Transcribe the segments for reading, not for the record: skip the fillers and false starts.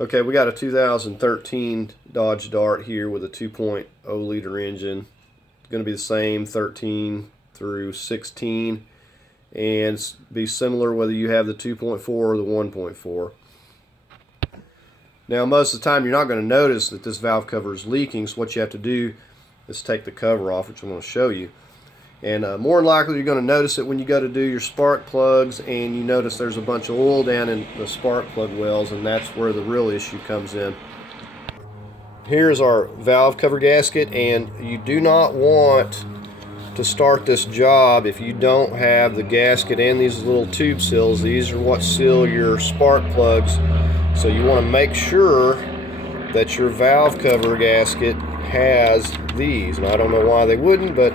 Okay, we got a 2013 Dodge Dart here with a 2.0 liter engine. It's going to be the same 13 through 16 and be similar whether you have the 2.4 or the 1.4. Now most of the time you're not going to notice that this valve cover is leaking, so what you have to do is take the cover off, which I'm going to show you. And more than likely you're going to notice it when you go to do your spark plugs and you notice there's a bunch of oil down in the spark plug wells, and that's where the real issue comes in. Here's our valve cover gasket, and you do not want to start this job if you don't have the gasket and these little tube seals. These are what seal your spark plugs, so you want to make sure that your valve cover gasket has these. And I don't know why they wouldn't, but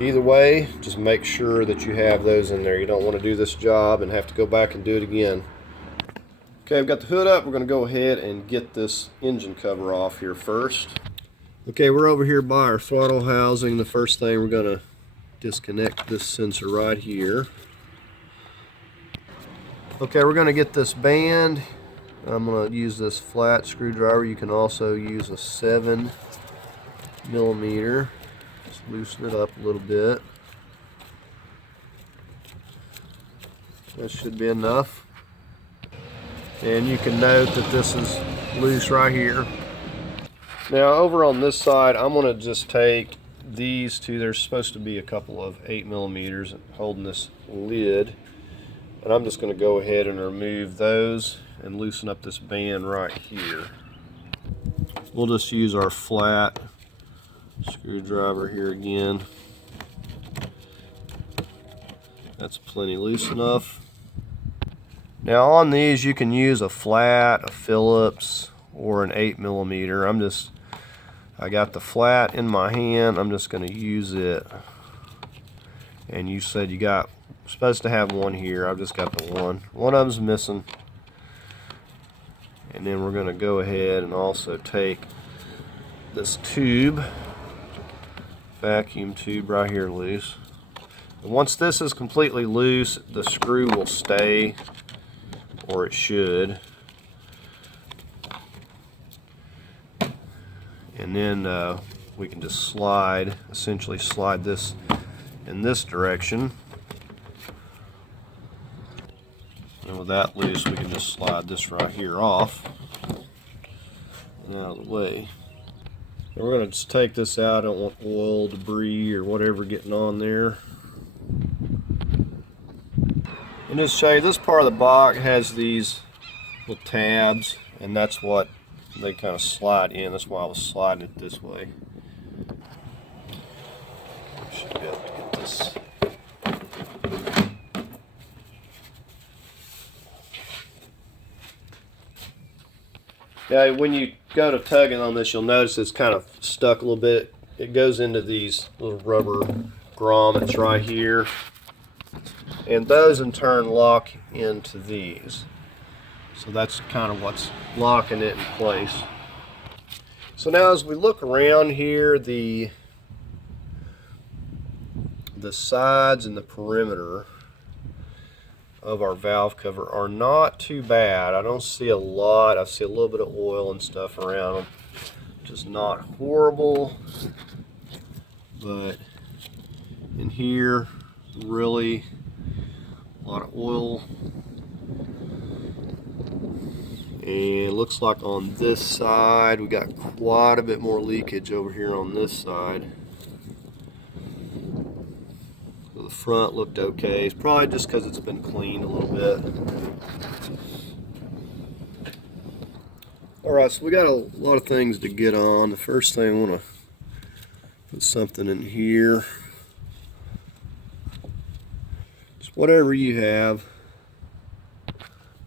either way, just make sure that you have those in there. You don't want to do this job and have to go back and do it again. Okay, I've got the hood up. We're going to go ahead and get this engine cover off here first. Okay, we're over here by our throttle housing. The first thing, we're going to disconnect this sensor right here. Okay, we're going to get this band. I'm going to use this flat screwdriver. You can also use a 7mm. Loosen it up a little bit. That should be enough. And you can note that this is loose right here. Now over on this side, I'm going to just take these two. There's supposed to be a couple of 8mm holding this lid. And I'm just going to go ahead and remove those and loosen up this band right here. We'll just use our flat screwdriver here again. That's plenty loose enough. Now on these you can use a flat, a Phillips, or an 8mm. I got the flat in my hand. I'm just going to use it. And you said you got supposed to have one here. I've just got the one. One of them's missing. And then we're going to go ahead and also take this tube, vacuum tube right here, loose. And once this is completely loose, the screw will stay, or it should. And then we can just essentially slide this in this direction. And with that loose, we can just slide this right here off and out of the way. And we're going to just take this out. I don't want oil, debris, or whatever getting on there. And just show you, this part of the box has these little tabs, and that's what they kind of slide in. That's why I was sliding it this way. Should be able to get this. Yeah, when you go to tugging on this, you'll notice it's kind of stuck a little bit. It goes into these little rubber grommets right here, and those in turn lock into these. So that's kind of what's locking it in place. So now as we look around here, the sides and the perimeter of our valve cover are not too bad. I don't see a lot. I see a little bit of oil and stuff around them. Just not horrible. But in here, really a lot of oil. And it looks like on this side we got quite a bit more leakage over here on this side. So the front looked okay. It's probably just because it's been cleaned a little bit. Alright, so we got a lot of things to get on. The first thing, I want to put something in here. Just whatever you have.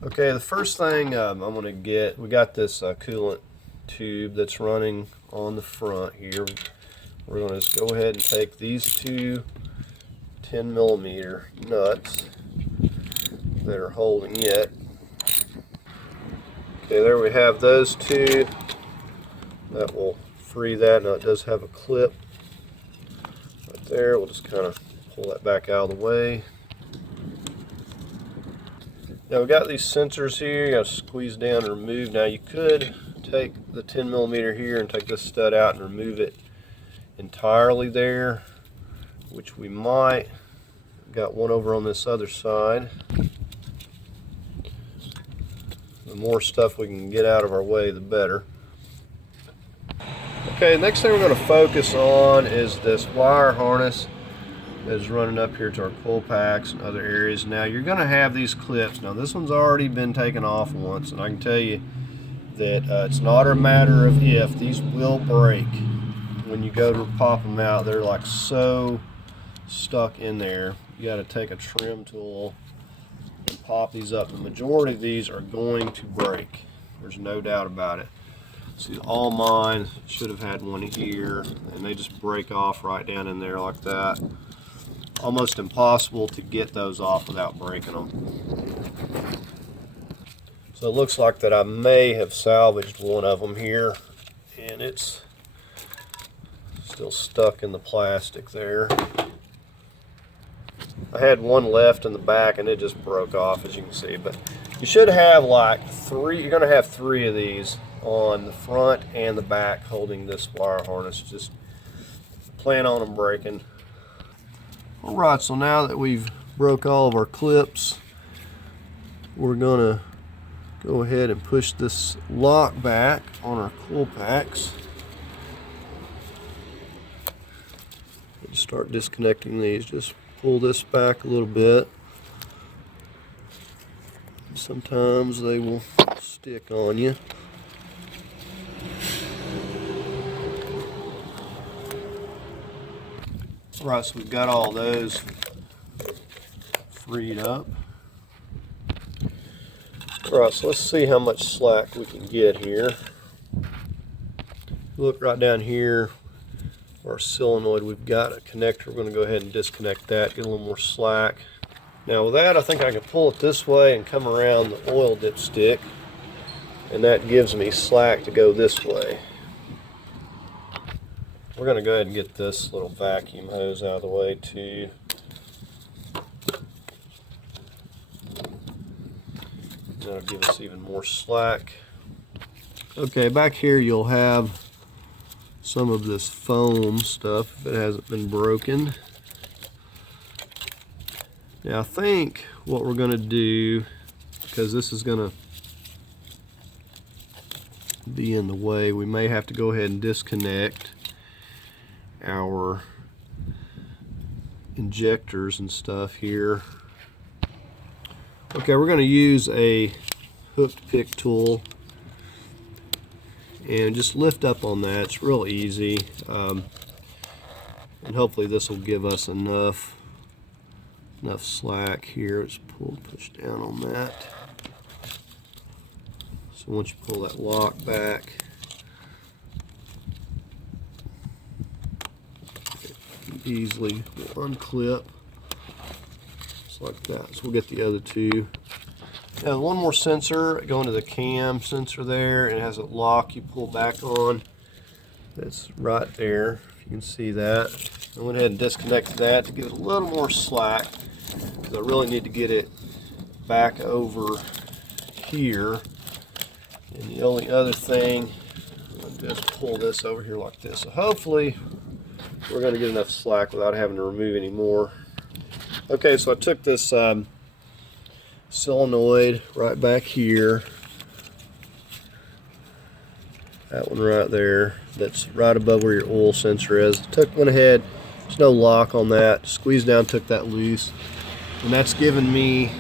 Okay, the first thing I'm going to get, we got this coolant tube that's running on the front here. We're going to just go ahead and take these two 10mm nuts that are holding it. Okay, there we have those two. That will free that. Now it does have a clip right there. We'll just kind of pull that back out of the way. Now Now we got these sensors here, you gotta squeeze down and remove. Now you could take the 10mm here and take this stud out and remove it entirely there, which we might. Got one over on this other side. The more stuff we can get out of our way, the better. Okay, next thing we're going to focus on is this wire harness that is running up here to our coil packs and other areas. Now you're going to have these clips. Now this one's already been taken off once, and I can tell you that it's not a matter of if. These will break when you go to pop them out. They're like so stuck in there. You got to take a trim tool and pop these up. The majority of these are going to break. There's no doubt about it. See, all mine should have had one here, and they just break off right down in there like that. Almost impossible to get those off without breaking them. So it looks like that I may have salvaged one of them here, and it's still stuck in the plastic there. I had one left in the back and it just broke off, as you can see. But you should have like three. You're going to have three of these on the front and the back holding this wire harness. Just plan on them breaking. Alright, so now that we've broke all of our clips, we're going to go ahead and push this lock back on our coil packs. And start disconnecting these. Just pull this back a little bit. Sometimes they will stick on you. Right, so we've got all those freed up. Right, so let's see how much slack we can get here. Look right down here, our solenoid, we've got a connector. We're going to go ahead and disconnect that, get a little more slack. Now with that, I think I can pull it this way and come around the oil dipstick, and that gives me slack to go this way. We're going to go ahead and get this little vacuum hose out of the way too. That'll give us even more slack. Okay, back here you'll have some of this foam stuff if it hasn't been broken. Now I think what we're going to do, because this is going to be in the way, we may have to go ahead and disconnect our injectors and stuff here. Okay, we're going to use a hooked pick tool and just lift up on that. It's real easy, and hopefully this will give us enough slack here. Let's push down on that. So once you pull that lock back, easily unclip just like that. So we'll get the other two. Now one more sensor going to the cam sensor there, and it has a lock you pull back on. That's right there, if you can see that. I went ahead and disconnected that to give it a little more slack, because I really need to get it back over here. And the only other thing, I'll just pull this over here like this. So hopefully we're going to get enough slack without having to remove any more. Okay, so I took this solenoid right back here, that one right there, that's right above where your oil sensor is. Went ahead, there's no lock on that, squeezed down, took that loose, and that's given me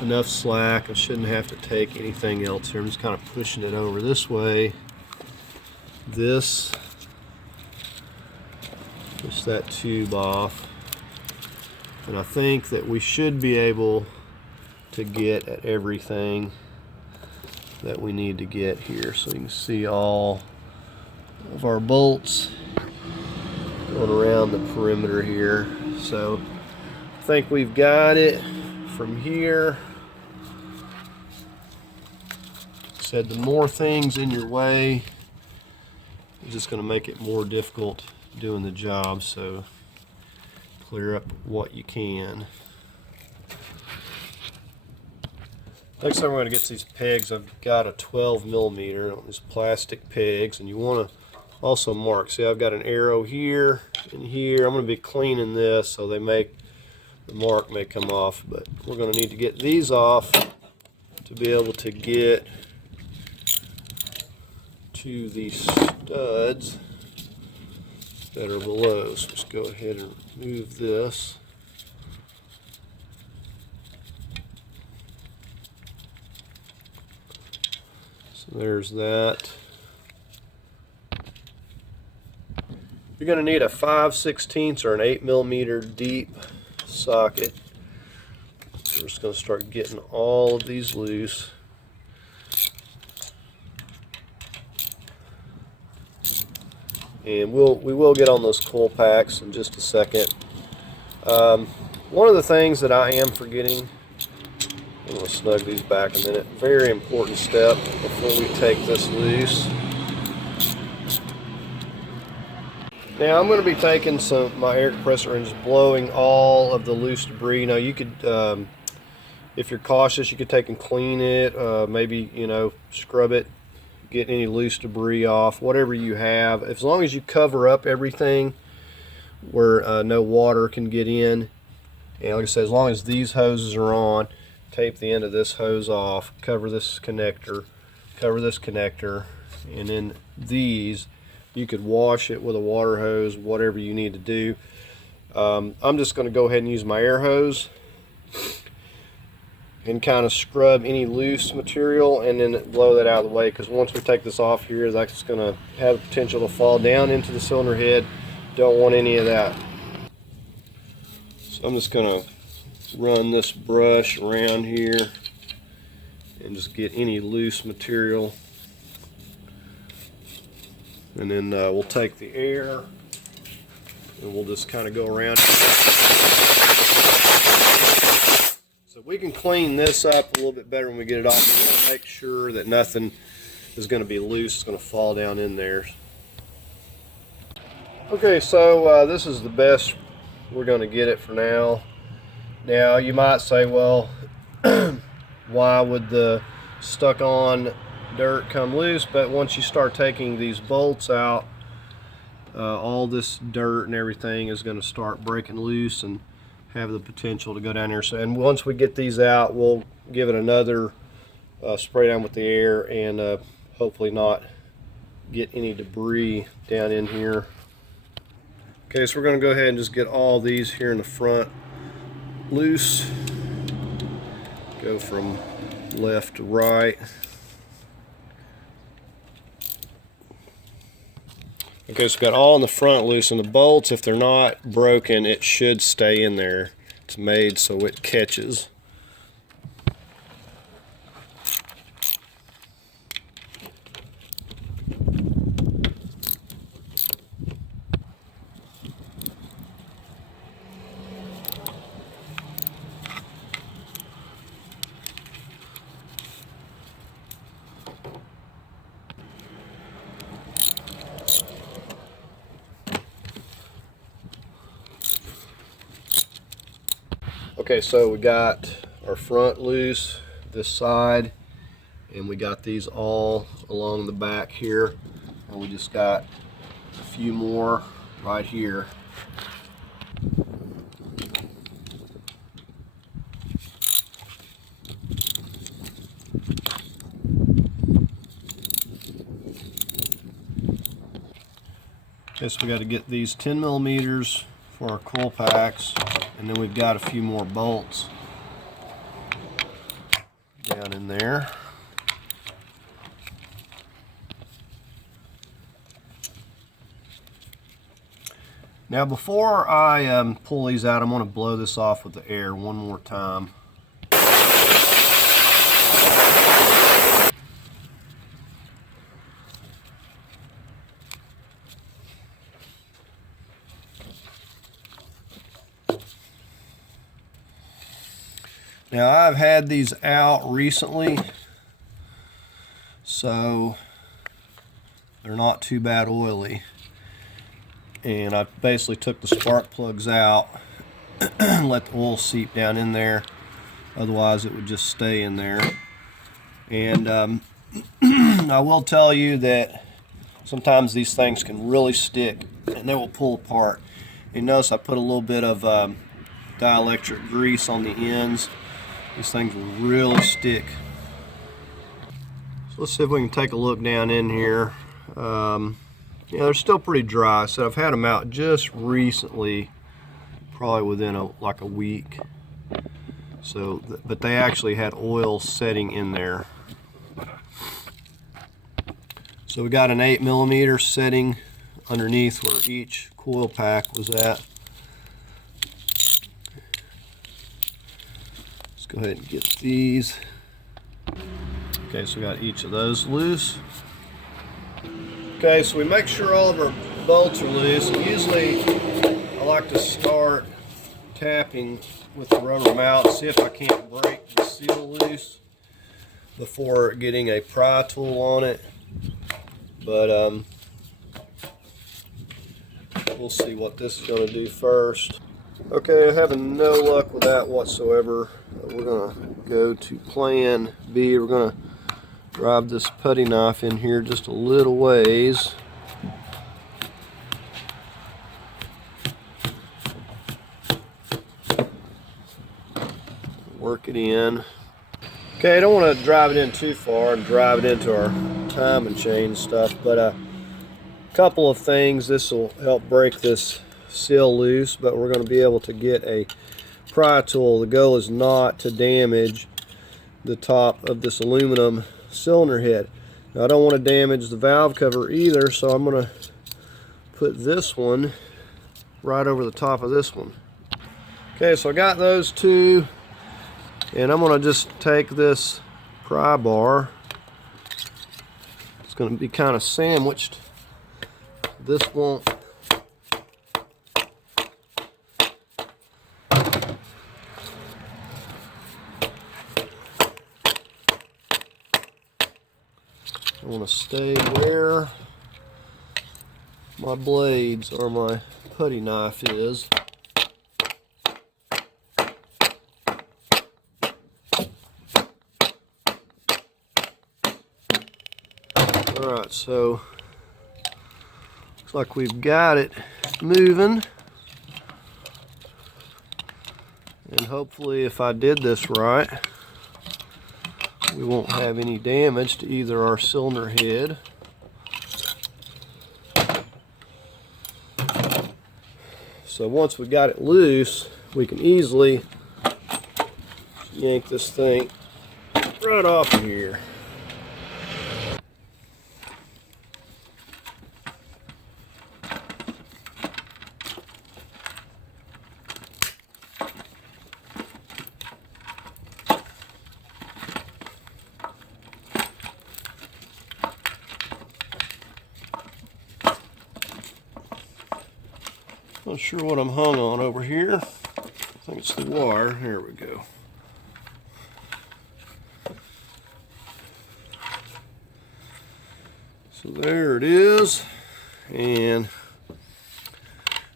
enough slack. I shouldn't have to take anything else here. I'm just kind of pushing it over this way. Push that tube off, and I think that we should be able to get at everything that we need to get here. So you can see all of our bolts going around the perimeter here. So I think we've got it from here. Said the more things in your way is just going to make it more difficult doing the job, so clear up what you can. Next time we're going to get these pegs. I've got a 12 millimeter on these plastic pegs, and you want to also mark. See, I've got an arrow here and here. I'm going to be cleaning this so the mark may come off, but we're going to need to get these off to be able to get to the studs that are below. So just go ahead and remove this. So there's that. You're going to need a 5/16 or an 8 millimeter deep socket. We're just going to start getting all of these loose. And we will get on those coil packs in just a second. One of the things that I am forgetting, I'm going to snug these back a minute, very important step before we take this loose. Now I'm going to be taking my air compressor and just blowing all of the loose debris. Now you could, if you're cautious, you could take and clean it, maybe, you know, scrub it, get any loose debris off, whatever you have. As long as you cover up everything where no water can get in, and like I said, as long as these hoses are on, tape the end of this hose off, cover this connector, and then these, you could wash it with a water hose, whatever you need to do. I'm just going to go ahead and use my air hose and kind of scrub any loose material and then blow that out of the way, because once we take this off here, that's going to have the potential to fall down into the cylinder head. Don't want any of that. So I'm just going to run this brush around here and just get any loose material, and then we'll take the air and we'll just kind of go around. So we can clean this up a little bit better when we get it off. We want to make sure that nothing is going to be loose, it's going to fall down in there. Okay, so this is the best we're going to get it for now. Now you might say, well, why would the stuck on dirt come loose? But once you start taking these bolts out, all this dirt and everything is going to start breaking loose and have the potential to go down there. So, and once we get these out, we'll give it another spray down with the air and hopefully not get any debris down in here. Okay, so we're going to go ahead and just get all these here in the front loose. Go from left to right. Okay, so we've got all in the front loose, and the bolts, if they're not broken, it should stay in there. It's made so it catches. Okay, so we got our front loose, this side, and we got these all along the back here, and we just got a few more right here. Okay, so we got to get these 10 millimeters for our coil packs, and then we've got a few more bolts down in there. Now before I pull these out, I'm going to blow this off with the air one more time. Now I've had these out recently, so they're not too bad oily. And I basically took the spark plugs out and let the oil seep down in there. Otherwise it would just stay in there. And I will tell you that sometimes these things can really stick and they will pull apart. You notice I put a little bit of dielectric grease on the ends. These things will really stick. So let's see if we can take a look down in here. Yeah, they're still pretty dry. So I've had them out just recently, probably within like a week. So, but they actually had oil setting in there. So we got an 8mm setting underneath where each coil pack was at. Let's go ahead and get these. Okay, so we got each of those loose. Okay, so we make sure all of our bolts are loose. And usually I like to start tapping with the rubber mallet, see if I can't break the seal loose before getting a pry tool on it. But we'll see what this is going to do first. Okay, having no luck with that whatsoever. We're going to go to plan B. We're going to drive this putty knife in here just a little ways. Work it in. Okay, I don't want to drive it in too far and drive it into our timing chain stuff, but a couple of things. This will help break this seal loose, but we're going to be able to get a pry tool. The goal is not to damage the top of this aluminum cylinder head. Now, I don't want to damage the valve cover either, so I'm going to put this one right over the top of this one. Okay, so I got those two, and I'm going to just take this pry bar. It's going to be kind of sandwiched. This won't. I want to stay where my blades or my putty knife is. Alright, so looks like we've got it moving. And hopefully, if I did this right, we won't have any damage to either our cylinder head so once we got it loose, we can easily yank this thing right off of here. Not sure what I'm hung on over here. I think it's the wire. Here we go. So there it is, and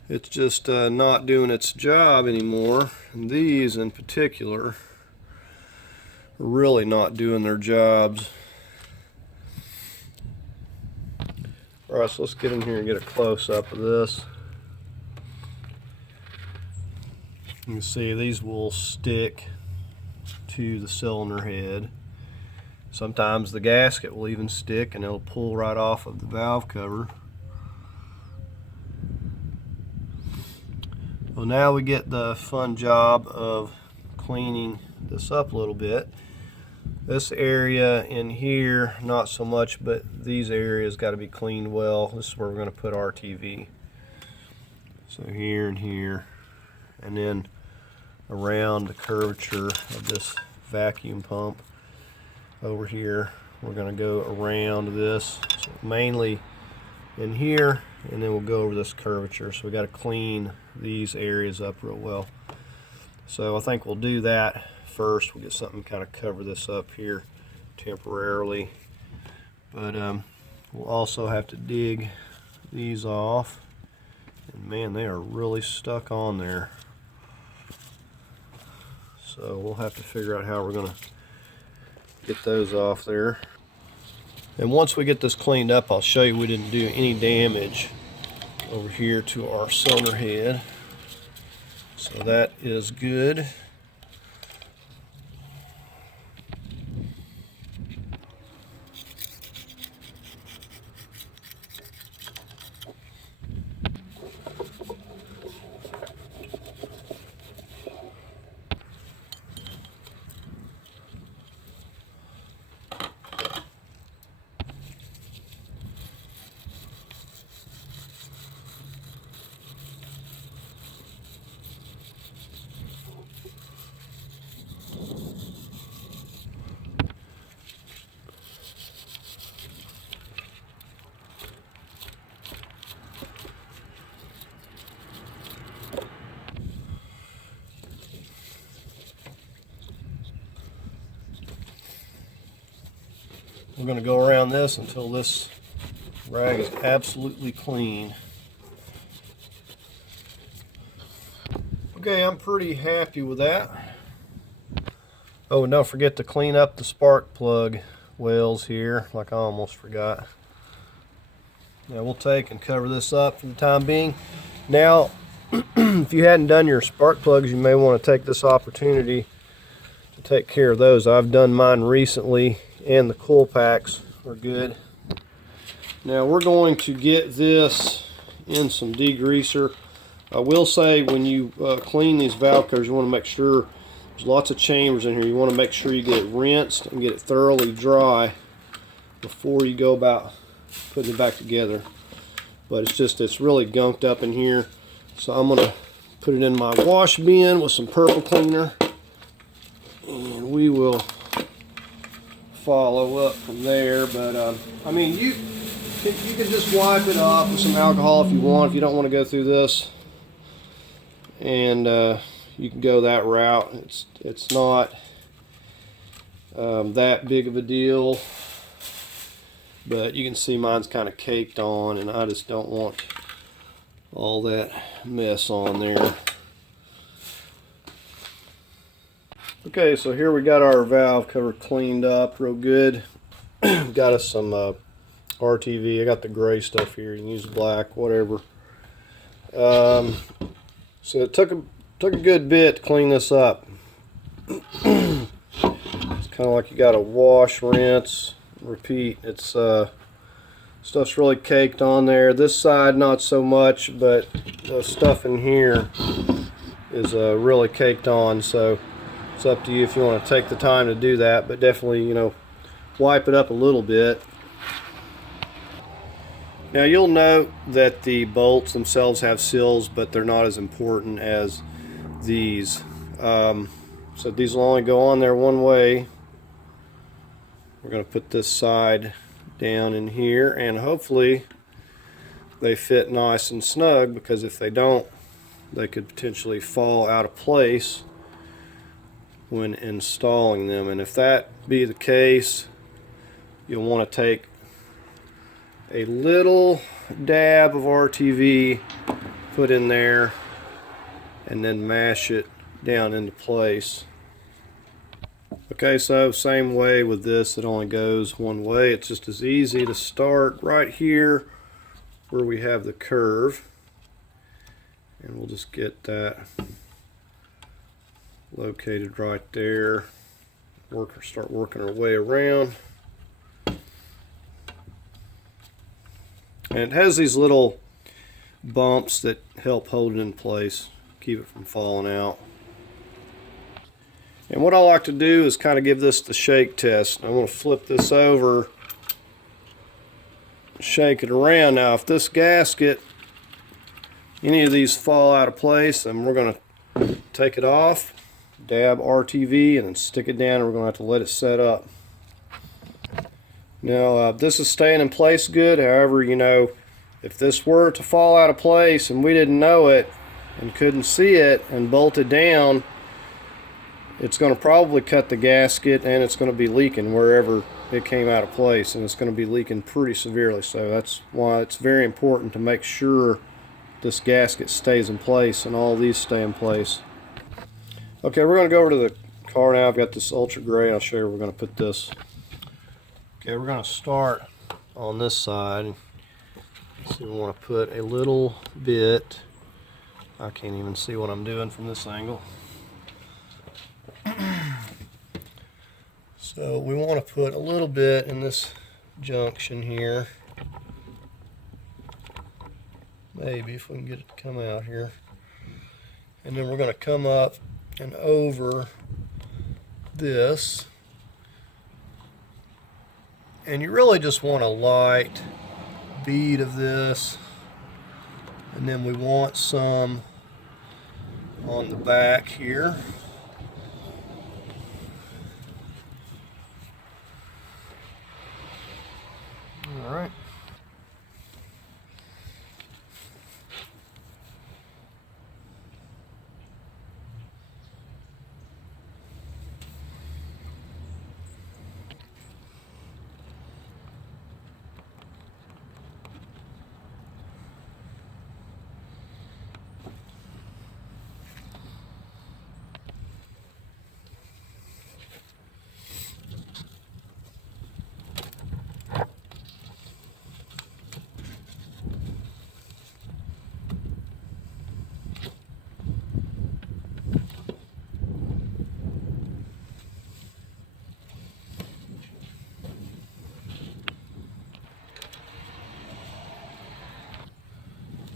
it's just not doing its job anymore. And these in particular are really not doing their jobs. Alright, so let's get in here and get a close-up of this. You can see these will stick to the cylinder head. Sometimes the gasket will even stick and it'll pull right off of the valve cover. Well, now we get the fun job of cleaning this up a little bit. This area in here, not so much, but these areas got to be cleaned well. This is where we're going to put our TV. So here and here, and then around the curvature of this vacuum pump over here, we're going to go around this, so mainly in here, and then we'll go over this curvature. So we got to clean these areas up real well. So I think we'll do that first. We'll get something to kind of cover this up here temporarily, but we'll also have to dig these off, and man, they are really stuck on there. So we'll have to figure out how we're going to Get those off there. And once we get this cleaned up, I'll show you we didn't do any damage over here to our cylinder head. So that is good. We're going to go around this until this rag is absolutely clean. Okay, I'm pretty happy with that. Oh, and don't forget to clean up the spark plug wells here, like I almost forgot. Now we'll take and cover this up for the time being. Now, if you hadn't done your spark plugs, you may want to take this opportunity to take care of those. I've done mine recently, and the coil packs are good. Now we're going to get this in some degreaser. I will say when you clean these valve covers, you want to make sure there's lots of chambers in here. You want to make sure you get it rinsed and get it thoroughly dry before you go about putting it back together. But it's really gunked up in here. So I'm going to put it in my wash bin with some purple cleaner, and we will follow up from there. But I mean, you can just wipe it off with some alcohol if you want, if you don't want to go through this, and you can go that route. It's not that big of a deal, but you can see mine's kind of caked on, and I just don't want all that mess on there. Okay, so here we got our valve cover cleaned up real good. Got us some RTV. I got the gray stuff here. You can use black, whatever. So it took a good bit to clean this up. It's kind of like you got to wash, rinse, repeat. It's stuff's really caked on there. This side not so much, but the stuff in here is really caked on. So it's up to you if you want to take the time to do that, but definitely, you know, wipe it up a little bit. Now you'll note that the bolts themselves have seals, but they're not as important as these. So these will only go on there one way. We're going to put this side down in here, and hopefully they fit nice and snug, because if they don't, they could potentially fall out of place when installing them. And if that be the case, you'll want to take a little dab of RTV, put in there, and then mash it down into place. Okay, so same way with this, it only goes one way. It's just as easy to start right here where we have the curve, and we'll just get that located right there. Start working our way around. And it has these little bumps that help hold it in place, keep it from falling out. And what I like to do is kind of give this the shake test. I'm going to flip this over, shake it around. Now if this gasket, any of these fall out of place, then we're going to take it off, dab RTV, and then stick it down, and we're going to have to let it set up. Now this is staying in place good. However, you know, if this were to fall out of place and we didn't know it and couldn't see it and bolted down, it's going to probably cut the gasket, and it's going to be leaking wherever it came out of place, and it's going to be leaking pretty severely. So that's why it's very important to make sure this gasket stays in place and all these stay in place. Okay, we're going to go over to the car now. I've got this ultra gray. I'll show you where we're going to put this. Okay, we're going to start on this side. So we want to put a little bit. I can't even see what I'm doing from this angle. So we want to put a little bit in this junction here. Maybe if we can get it to come out here. And then we're going to come up and over this. And you really just want a light bead of this. And then we want some on the back here. All right.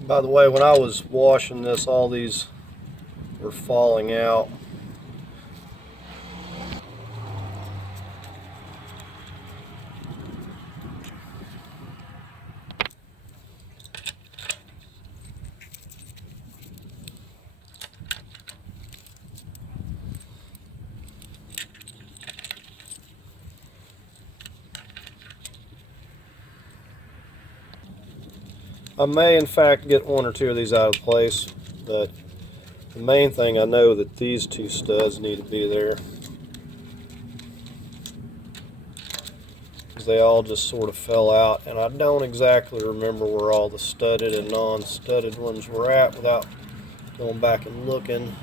By the way, when I was washing this, all these were falling out. I may in fact get one or two of these out of place, but the main thing, I know that these two studs need to be there, because they all just sort of fell out, and I don't exactly remember where all the studded and non-studded ones were at without going back and looking.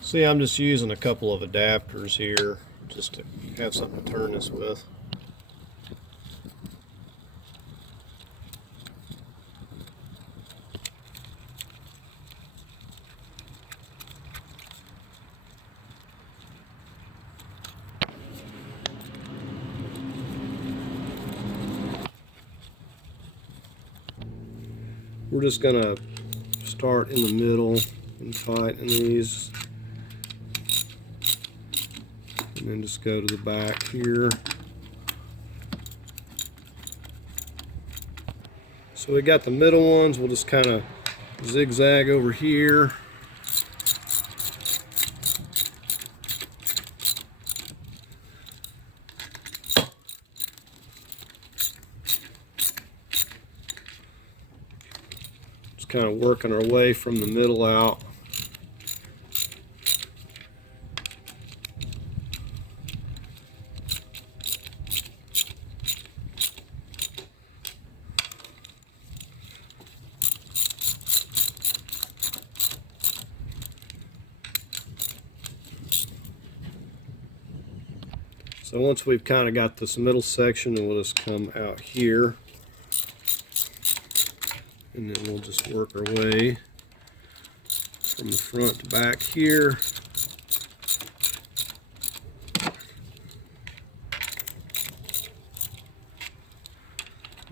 See, I'm just using a couple of adapters here just to have something to turn this with. We're just going to start in the middle and tighten these. And then just go to the back here. So we got the middle ones, we'll just kind of zigzag over here. Just kind of working our way from the middle out. So once we've kind of got this middle section, then we'll just come out here, and then we'll just work our way from the front to back here.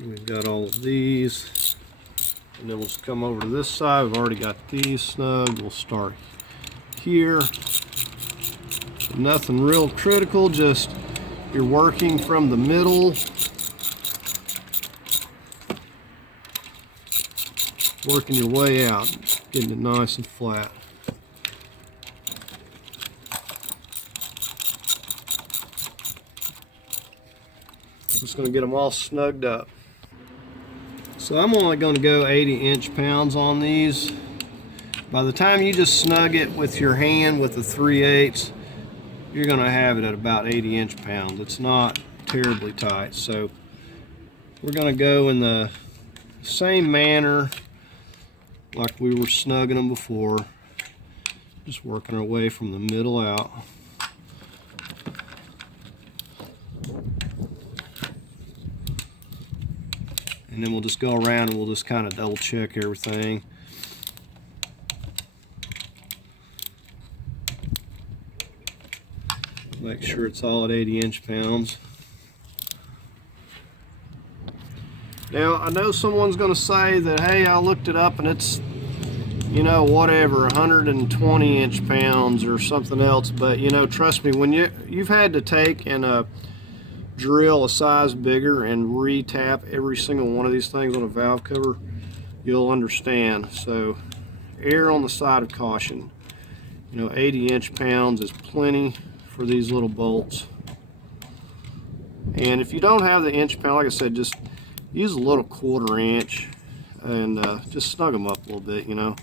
We've got all of these. And then we'll just come over to this side. We've already got these snug. We'll start here. Nothing real critical, just you're working from the middle. Working your way out, getting it nice and flat. Just going to get them all snugged up. So I'm only going to go 80 inch-pounds on these. By the time you just snug it with your hand with the 3/8, you're going to have it at about 80 inch-pounds. It's not terribly tight. So we're going to go in the same manner like we were snugging them before, just working our way from the middle out. And then we'll just go around and we'll just kind of double check everything. Make sure it's all at 80 inch-pounds. Now, I know someone's going to say that, hey, I looked it up and it's, you know, whatever, 120 inch-pounds or something else. But, you know, trust me, when you've had to take and drill a size bigger and re-tap every single one of these things on a valve cover, you'll understand. So, err on the side of caution. You know, 80 inch-pounds is plenty for these little bolts. And if you don't have the inch-pound, like I said, just use a little 1/4 inch and just snug them up a little bit, you know.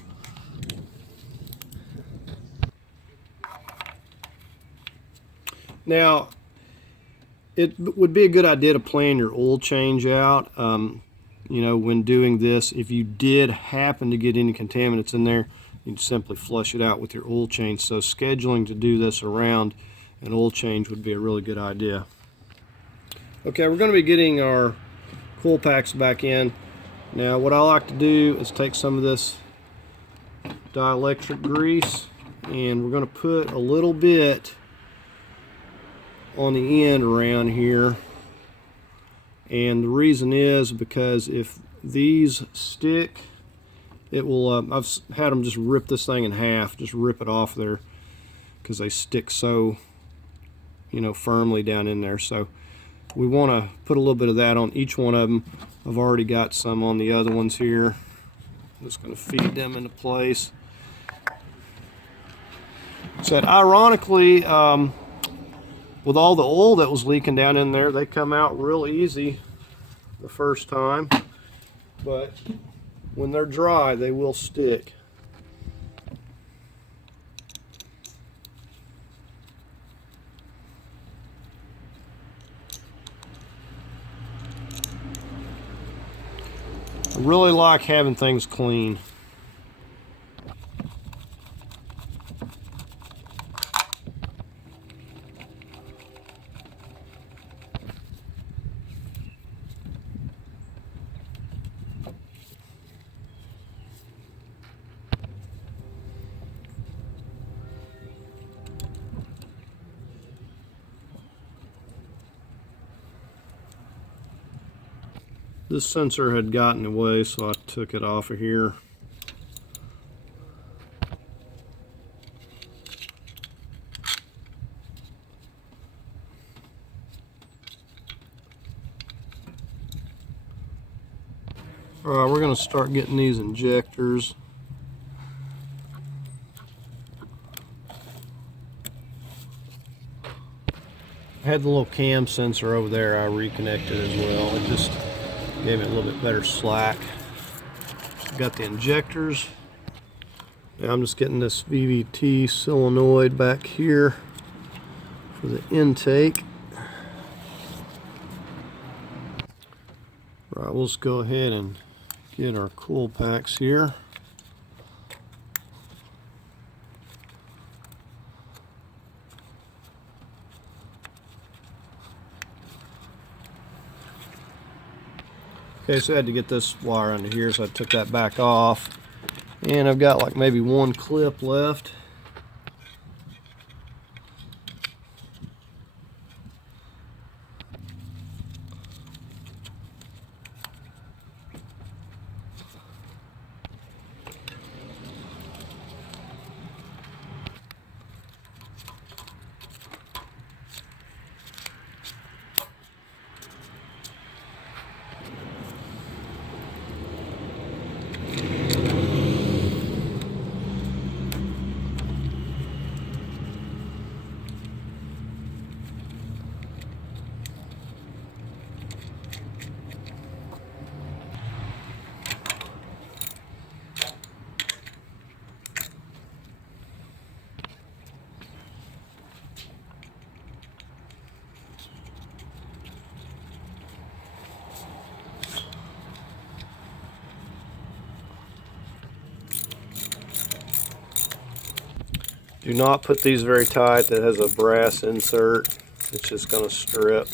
Now, it would be a good idea to plan your oil change out, you know, when doing this. If you did happen to get any contaminants in there, you can simply flush it out with your oil change. So scheduling to do this around an oil change would be a really good idea. Okay, we're going to be getting our coil packs back in. Now what I like to do is take some of this dielectric grease and we're going to put a little bit on the end around here. And the reason is because if these stick, it will, I've had them just rip this thing in half, just rip it off there because they stick so, you know, firmly down in there. So we want to put a little bit of that on each one of them. I've already got some on the other ones here. I'm just going to feed them into place. So ironically, with all the oil that was leaking down in there, they come out real easy the first time, but when they're dry, they will stick. I really like having things clean. This sensor had gotten away, so I took it off of here. Alright, we're going to start getting these injectors. I had the little cam sensor over there I reconnected as well. It just gave it a little bit better slack. Got the injectors. Now I'm just getting this VVT solenoid back here for the intake. Right, we'll just go ahead and get our coil packs here. Okay, so I had to get this wire under here, so I took that back off. And I've got like maybe one clip left. Do not put these very tight. That has a brass insert. It's just going to strip.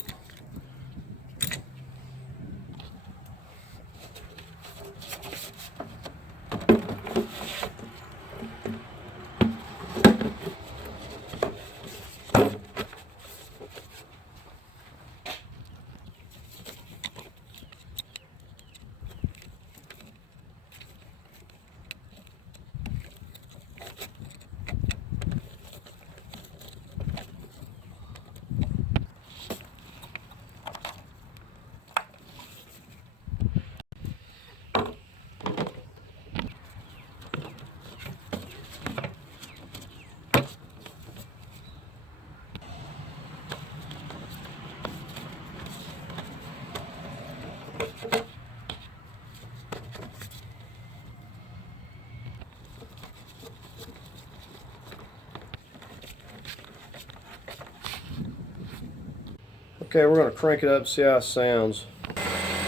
Okay, we're going to crank it up, see how it sounds.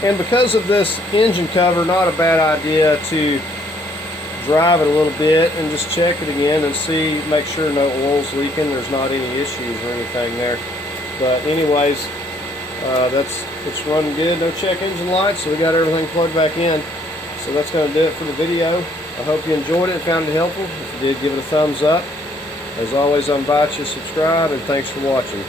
And because of this engine cover, not a bad idea to drive it a little bit and just check it again and see, make sure no oil's leaking, there's not any issues or anything there. But anyways, it's running good. No check engine lights, so we got everything plugged back in. So that's going to do it for the video. I hope you enjoyed it and found it helpful. If you did, give it a thumbs up. As always, I invite you to subscribe, and thanks for watching.